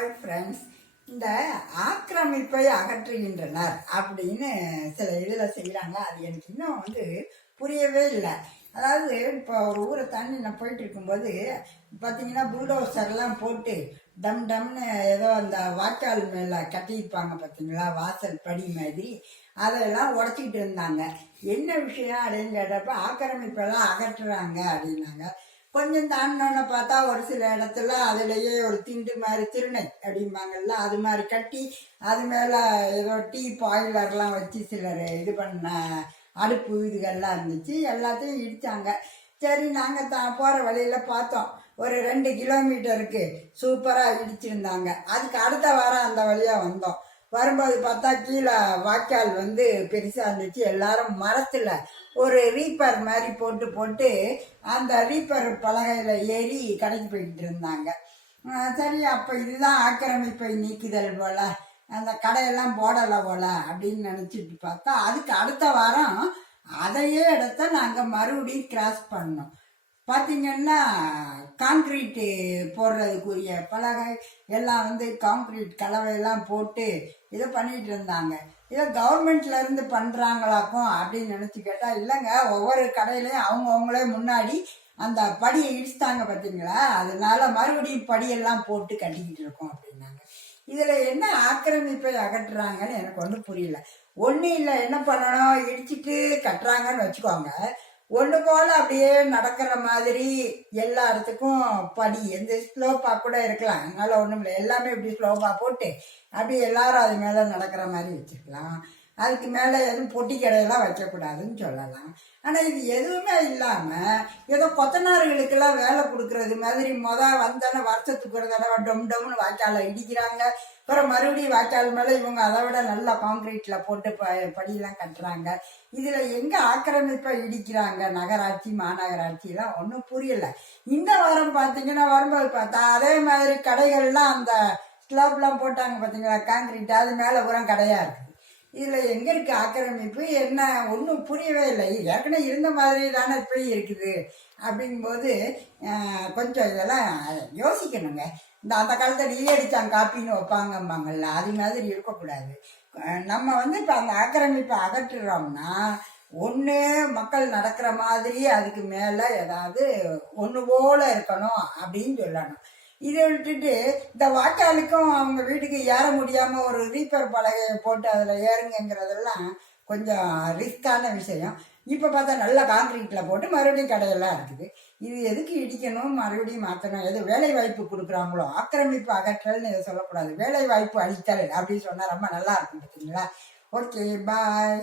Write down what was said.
Hi friends, இந்த ஆக்கிரமிப்பை அகற்றுகின்றனர் அப்படின்னு சில இதில் செய்கிறாங்க. அது எனக்கு இன்னும் புரியவே இல்லை. அதாவது இப்போ ஒரு ஊரை தாண்டி நான் போயிட்டு இருக்கும்போது பார்த்தீங்கன்னா புல்டோசர்லாம் போட்டு டம் டம்னு ஏதோ அந்த வாய்க்கால் மேலே கட்டியிருப்பாங்க பார்த்தீங்களா, வாசல் படி மாதிரி. அதெல்லாம் உடச்சிக்கிட்டு இருந்தாங்க. என்ன விஷயம் அப்படின்னு கேட்டப்ப ஆக்கிரமிப்பெல்லாம் அகற்றுறாங்க அப்படின்னாங்க. கொஞ்சம் தாண்டினோன்னு பார்த்தா ஒரு சில இடத்துல அதுலேயே ஒரு திண்டு மாதிரி திருணை அப்படிம்பாங்கல்ல, அது மாதிரி கட்டி அது மேலே ஏதோ டீ பாய்லர்லாம் வச்சு சிலர் இது பண்ண அடுப்பு இதுகள்லாம் இருந்துச்சு. எல்லாத்தையும் இடித்தாங்க. சரி, நாங்கள் போகிற வழியில் பார்த்தோம், ஒரு 2 கிலோமீட்டருக்கு சூப்பராக இடிச்சிருந்தாங்க. அதுக்கு அடுத்த வாரம் அந்த வழியாக வந்தோம். வரும்போது பார்த்தா கீழே வாய்க்கால் பெருசாக இருந்துச்சு. எல்லாரும் மரத்தில் ஒரு ரீப்பர் மாதிரி போட்டு போட்டு அந்த ரீப்பர் பலகையில் ஏறி கடைக்கு போய்கிட்டு இருந்தாங்க. சரி, அப்போ இதுதான் ஆக்கிரமிப்பை நீக்குதல் போல, அந்த கடையெல்லாம் போடலை போல அப்படின்னு நினச்சிட்டு பார்த்தா அதுக்கு அடுத்த வாரம் அதையே இடத்த நாங்கள் மறுபடியும் கிராஸ் பண்ணோம். பார்த்தீங்கன்னா கான்கிரீட்டு போடுறதுக்குரிய பலகை எல்லாம் கான்கிரீட் கலவையெல்லாம் போட்டு இதை பண்ணிகிட்டு இருந்தாங்க. இதை கவர்மெண்ட்லேருந்து பண்ணுறாங்களாக்கும் அப்படின்னு நினச்சி கேட்டால் இல்லைங்க, ஒவ்வொரு கடையிலையும் அவங்கவுங்களே முன்னாடி அந்த படியை இடிச்சிட்டாங்க பார்த்தீங்களா, அதனால மறுபடியும் படியெல்லாம் போட்டு கட்டிக்கிட்டு இருக்கோம் அப்படின்னாங்க. இதில் என்ன ஆக்கிரமிப்பை அகற்றுறாங்கன்னு எனக்கு ஒன்றும் புரியல. ஒன்றும் இல்லை, என்ன பண்ணணும், இடிச்சிட்டு கட்டுறாங்கன்னு வச்சுக்கோங்க, ஒன்று போல் அப்படியே நடக்கிற மாதிரி எல்லா இடத்துக்கும் படி எந்த ஸ்லோப்பாக கூட இருக்கலாம். அதனால ஒன்றும் இல்லை, எல்லாமே இப்படி ஸ்லோப்பாக போட்டு அப்படியே எல்லாரும் அது மேலே நடக்கிற மாதிரி வச்சுருக்கலாம். அதுக்கு மேலே எதுவும் பொட்டி கடையெல்லாம் வைக்கக்கூடாதுன்னு சொல்லலாம். ஆனால் இது எதுவுமே இல்லாமல் ஏதோ கொத்தனார்களுக்கெல்லாம் வேலை கொடுக்குறது மாதிரி வந்தானே வருஷத்துக்கு ஒரு தடவை டொம்னு வாய்க்காலை இடிக்கிறாங்க. அப்புறம் மறுபடியும் வாய்க்கால் மேலே இவங்க அதை விட நல்லா கான்கிரீட்டில் போட்டு படியெல்லாம் கட்டுறாங்க. இதில் எங்கே ஆக்கிரமிப்பை இடிக்கிறாங்க நகராட்சி மாநகராட்சியெல்லாம் ஒன்றும் புரியலை. இந்த வாரம் பார்த்தீங்கன்னா வரும்போது பார்த்தா அதே மாதிரி கடைகள்லாம் அந்த ஸ்லாப்லாம் போட்டாங்க பார்த்தீங்களா, கான்கிரீட், அது மேலே உரம் கடையாக இருக்குது. இதில் எங்கே இருக்குது ஆக்கிரமிப்பு, என்ன ஒன்றும் புரியவே இல்லை. ஏற்கனவே இருந்த மாதிரி தானே இப்படி இருக்குது. அப்படிங்கும்போது கொஞ்சம் இதெல்லாம் யோசிக்கணுங்க. அந்த காலத்தில் டீ அடித்தாங்க காப்பின்னு வைப்பாங்கம்பாங்கல்ல, அது மாதிரி இருக்கக்கூடாது. நம்ம இப்போ அந்த ஆக்கிரமிப்பை அகற்றுறோம்னா ஒன்று மக்கள் நடக்கிற மாதிரி அதுக்கு மேலே ஏதாவது ஒன்று போல இருக்கணும் அப்படின்னு சொல்லணும். இதை விட்டுட்டு இந்த வாய்க்காலுக்கும் அவங்க வீட்டுக்கு ஏற முடியாமல் ஒரு ரீப்பர் பலகையை போட்டு அதில் ஏறுங்கிறதெல்லாம் கொஞ்சம் ரிஸ்கான விஷயம். இப்போ பார்த்தா நல்லா கான்கிரீட்டில் போட்டு மறுபடியும் கடையெல்லாம் இருக்குது. இது எதுக்கு இடிக்கணும், மறுபடியும் மாற்றணும்? எது வேலை வாய்ப்பு கொடுக்குறாங்களோ? ஆக்கிரமிப்பு அகற்றல்னு இதை சொல்லக்கூடாது, வேலை வாய்ப்பு அளித்தல் அப்படின்னு சொன்னால் ரொம்ப நல்லா இருக்கும் பார்த்தீங்களா. ஓகே, பாய்.